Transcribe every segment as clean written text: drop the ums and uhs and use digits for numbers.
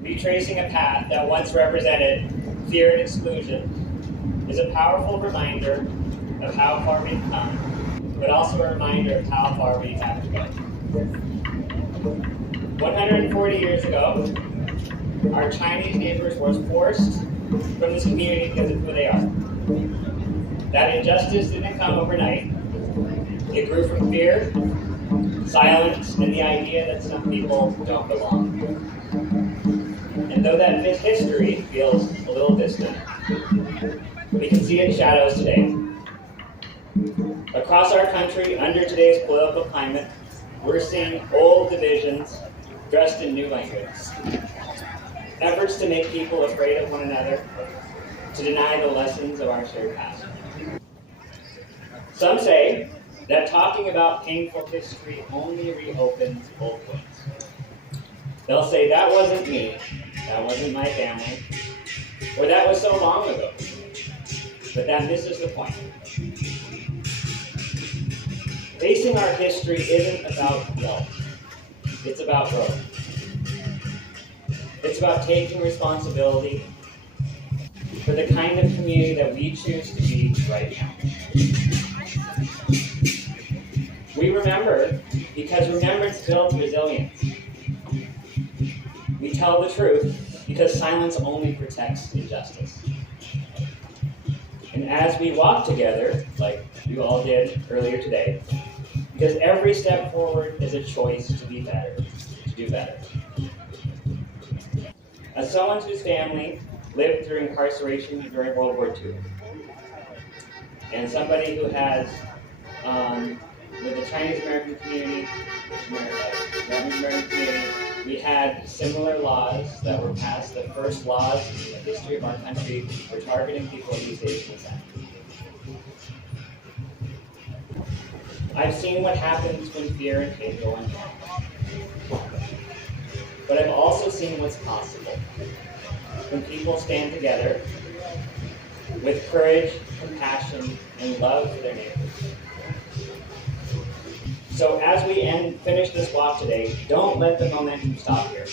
Retracing a path that once represented fear and exclusion is a powerful reminder of how far we've come, but also a reminder of how far we have to go. 140 years ago, our Chinese neighbors were forced from this community because of who they are. That injustice didn't come overnight. It grew from fear, silence, and the idea that some people don't belong. And though that history feels a little distant, we can see its shadows today. Across our country, under today's political climate, we're seeing old divisions dressed in new language. Efforts to make people afraid of one another, to deny the lessons of our shared past. Some say that talking about painful history only reopens old wounds. They'll say, that wasn't me, that wasn't my family, or that was so long ago. But that misses the point. Facing our history isn't about guilt, it's about growth. It's about taking responsibility for the kind of community that we choose to be right now. We remember because remembrance builds resilience. We tell the truth because silence only protects injustice. And as we walk together, like you all did earlier today, because every step forward is a choice to be better, to do better. As someone whose family lived through incarceration during World War II, and somebody who has, with the Chinese American community, we had similar laws that were passed. The first laws in the history of our country were targeting people of East Asian descent. I've seen what happens when fear and hate go unchecked. But I've also seen what's possible when people stand together with courage, compassion, and love for their neighbors. So as we finish this walk today, don't let the momentum stop here.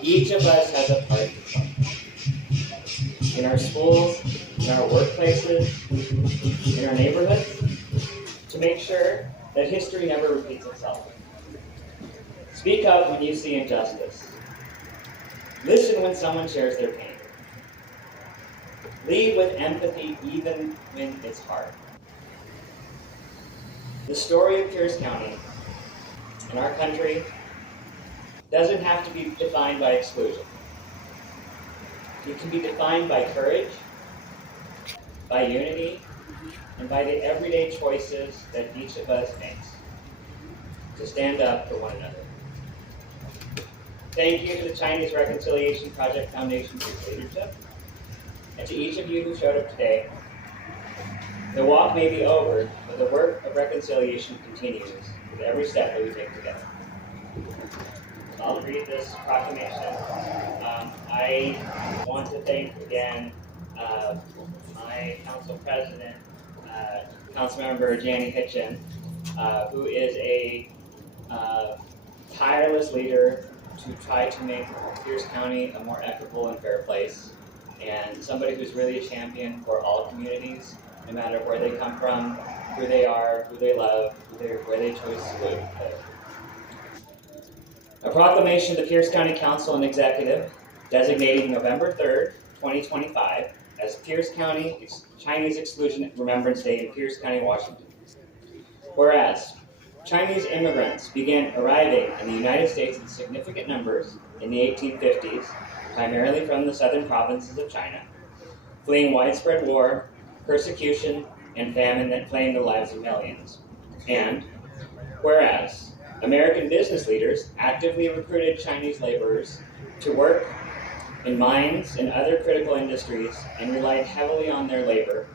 Each of us has a part to play. In our schools, in our workplaces, in our neighborhoods, to make sure that history never repeats itself. Speak up when you see injustice. Listen when someone shares their pain. Lead with empathy even when it's hard. The story of Pierce County and our country doesn't have to be defined by exclusion. It can be defined by courage, by unity, and by the everyday choices that each of us makes to stand up for one another. Thank you to the Chinese Reconciliation Project Foundation for its leadership, and to each of you who showed up today. The walk may be over, but the work of reconciliation continues with every step that we take together. I'll read this proclamation. I want to thank again my council president, Councilmember Janie Hitchin, who is a tireless leader to try to make Pierce County a more equitable and fair place, and somebody who's really a champion for all communities, no matter where they come from, who they are, who they love, where they choose to live. A proclamation of the Pierce County Council and Executive designating November 3rd, 2025 as Pierce County Chinese Exclusion Remembrance Day in Pierce County, Washington. Whereas Chinese immigrants began arriving in the United States in significant numbers in the 1850s, primarily from the southern provinces of China, fleeing widespread war, persecution, and famine that claimed the lives of millions. And whereas American business leaders actively recruited Chinese laborers to work in mines and other critical industries and relied heavily on their labor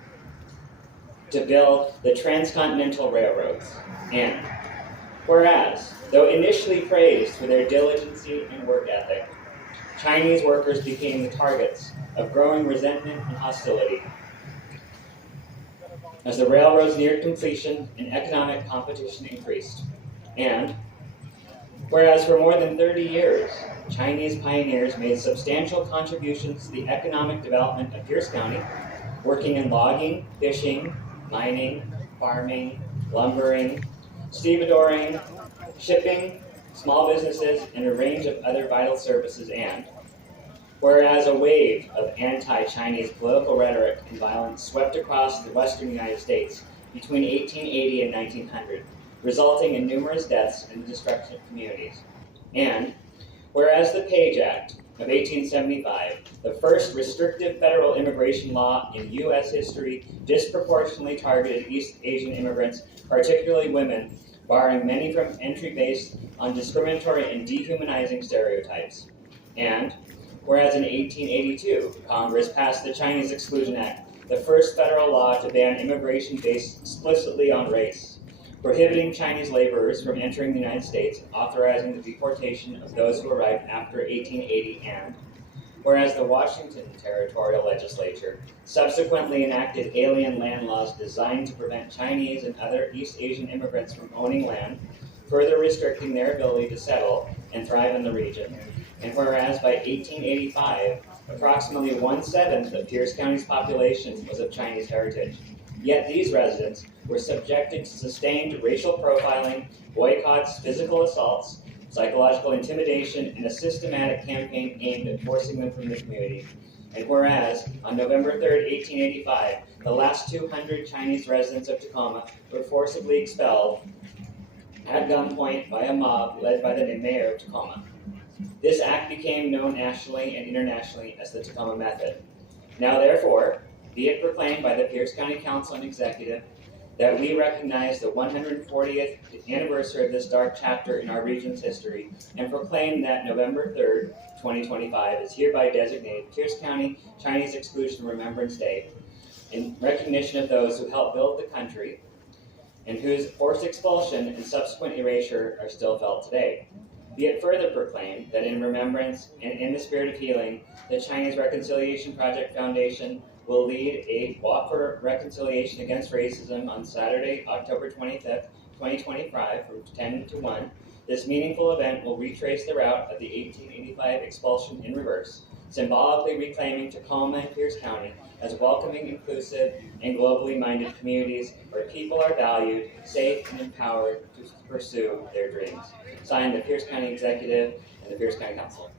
to build the transcontinental railroads. And whereas, though initially praised for their diligence and work ethic, Chinese workers became the targets of growing resentment and hostility. As the railroads neared completion and economic competition increased. And whereas for more than 30 years, Chinese pioneers made substantial contributions to the economic development of Pierce County, working in logging, fishing, mining, farming, lumbering, stevedoring, shipping, small businesses, and a range of other vital services. And whereas a wave of anti-Chinese political rhetoric and violence swept across the western United States between 1880 and 1900, resulting in numerous deaths and the destruction of communities. And whereas the Page Act of 1875, the first restrictive federal immigration law in U.S. history, disproportionately targeted East Asian immigrants, particularly women, barring many from entry based on discriminatory and dehumanizing stereotypes. And whereas in 1882, Congress passed the Chinese Exclusion Act, the first federal law to ban immigration based explicitly on race, prohibiting Chinese laborers from entering the United States, authorizing the deportation of those who arrived after 1880, and whereas the Washington Territorial Legislature subsequently enacted alien land laws designed to prevent Chinese and other East Asian immigrants from owning land, further restricting their ability to settle and thrive in the region. And whereas by 1885, approximately 1/7 of Pierce County's population was of Chinese heritage, yet these residents were subjected to sustained racial profiling, boycotts, physical assaults, psychological intimidation, and a systematic campaign aimed at forcing them from the community. And whereas, on November 3rd, 1885, the last 200 Chinese residents of Tacoma were forcibly expelled at gunpoint by a mob led by the mayor of Tacoma. This act became known nationally and internationally as the Tacoma Method. Now therefore, be it proclaimed by the Pierce County Council and Executive that we recognize the 140th anniversary of this dark chapter in our region's history, and proclaim that November 3rd, 2025 is hereby designated Pierce County Chinese Exclusion Remembrance Day, in recognition of those who helped build the country and whose forced expulsion and subsequent erasure are still felt today. Be it further proclaimed that in remembrance and in the spirit of healing, the Chinese Reconciliation Project Foundation will lead a Walk for Reconciliation Against Racism on Saturday, October 25th, 2025 from 10 to 1. This meaningful event will retrace the route of the 1885 expulsion in reverse, symbolically reclaiming Tacoma and Pierce County as welcoming, inclusive, and globally minded communities where people are valued, safe, and empowered to pursue their dreams. Signed, the Pierce County Executive and the Pierce County Council.